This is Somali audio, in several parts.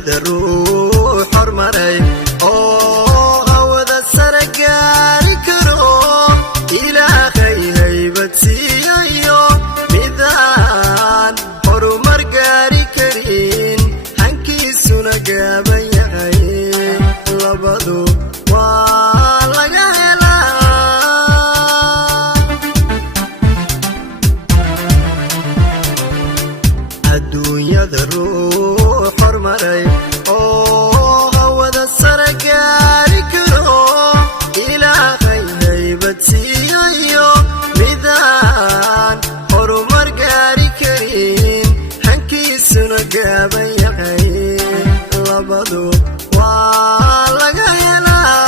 adduunyada ruux hormaray oo hawada sare gaari karo ilaahay haybad siiyo midaan horumar gaari karin hankiisuna gaaban yahay labadu waa laga helaa adduunyada ruux hormaray oo hawada sare gaari karo ilaahay haybad siiyo midaan horumar gaari karin hankiisuna gaaban yahay labadu waa laga helaa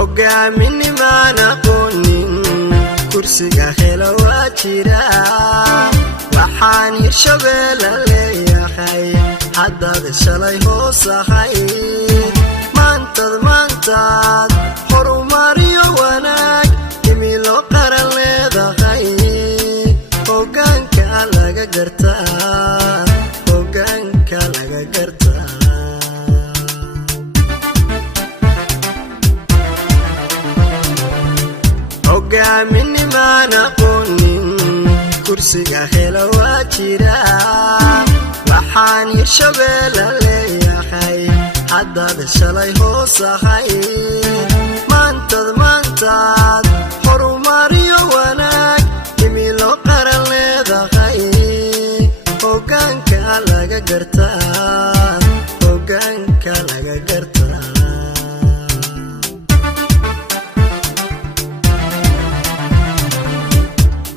hogaaminnimaan aqoonin kursiga hela waa jira waxaan hirshabeelle leeyahay haddaad shalay hoos ahayd maantaad horumariyo wanaag himilo qaran leedahay hoggaanka laga gartaa hogaaminnimaan aqoonin kursiga hela waa jira waxaan hirshabeelle leeyahay haddaad shalay hoos ahayd maantaad horumariyo wanaag himilo qaran leedahay hoggaanka laga gartaa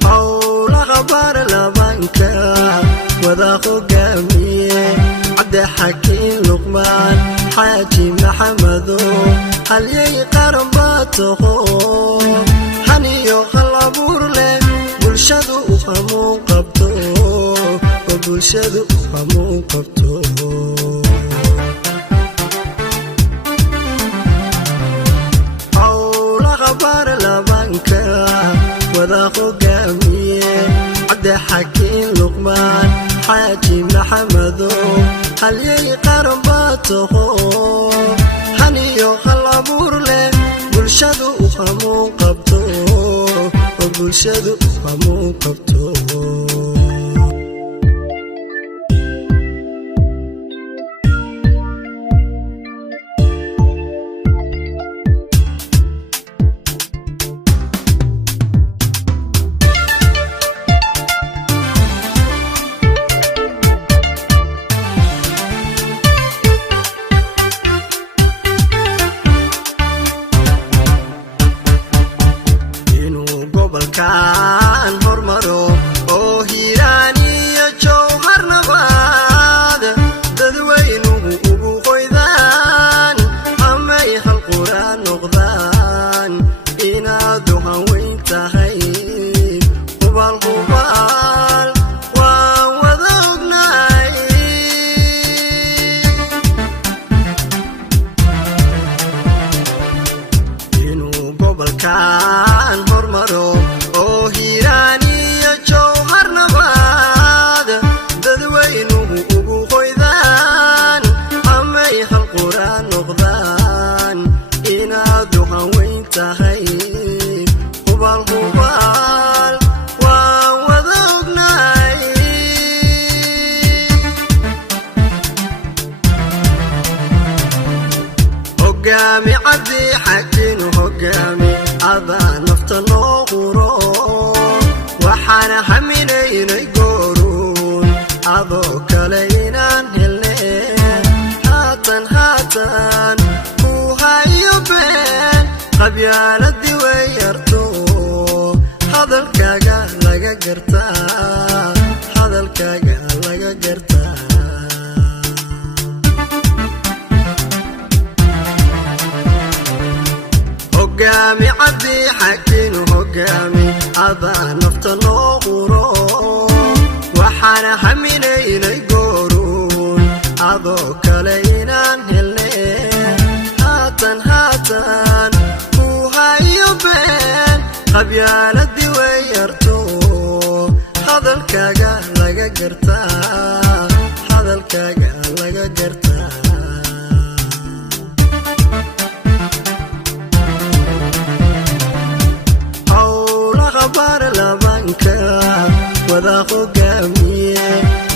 howlaha baarlamaanka wada hogaamiye cabdixakiin luqmaan xaaji maxamedo halyay qaran baa taho haniyo hal abuur leh bulshadu u hamuun qabto howlaha baarlamaanka wada hogaamiye cabdixakiin luqmaan xaaji maxamedo halyay qaran baa taho haniyo hal abuur leh bulshadu u hamuun qabto gobolkan hormaro oo hiiraan iyo jowhar nabaad dadweynuhu ugu qoydaan amay hal quraan noqdaan inaadu hanweyn tahay hubaal waan wada ognahay inuu gobolkan hormaro oo hiiraan iyo jowhar nabaad dadweynuhu ugu qoydaan amay hal quraan noqdaan inaadu hanweyn tahay hubaal waan wada ognahay hogaami cabdixakiin hogaami adaa nafta noo quro waxaana haminaynay gooruun adoo kale inaan helne haatan ku hayo been qabyaaladii way yarto hadalkaaga laga gartaa hogaami cabdixakiin hogaami adaa nafta noo quro waxaana haminaynay gooruun adoo kale inaan helne haatan ku hayo been qabyaaladii way yarto gartaa hadalkaaga laga gartaa howlaha baarlamaanka wada hogaamiye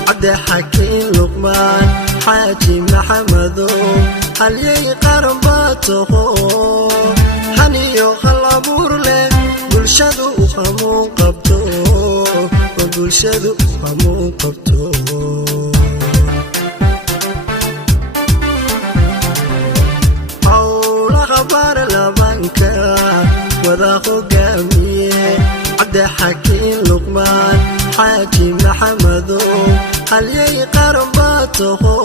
cabdi xakiin luqmaan xaaji maxamedo halyay qaran baa taho haniyo hal abuur leh bulshadu hamuun qabto bulshadu hamuun qabto howlaha baarlamaanka wada hogaamiye cabdi xakiin luqmaan xaaji maxamedo halyay qaran baa taho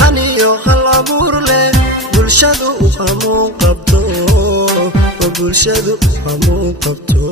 haniyo hal abuur leh bulshadu hamuun qabto bulshadu hamuun qabto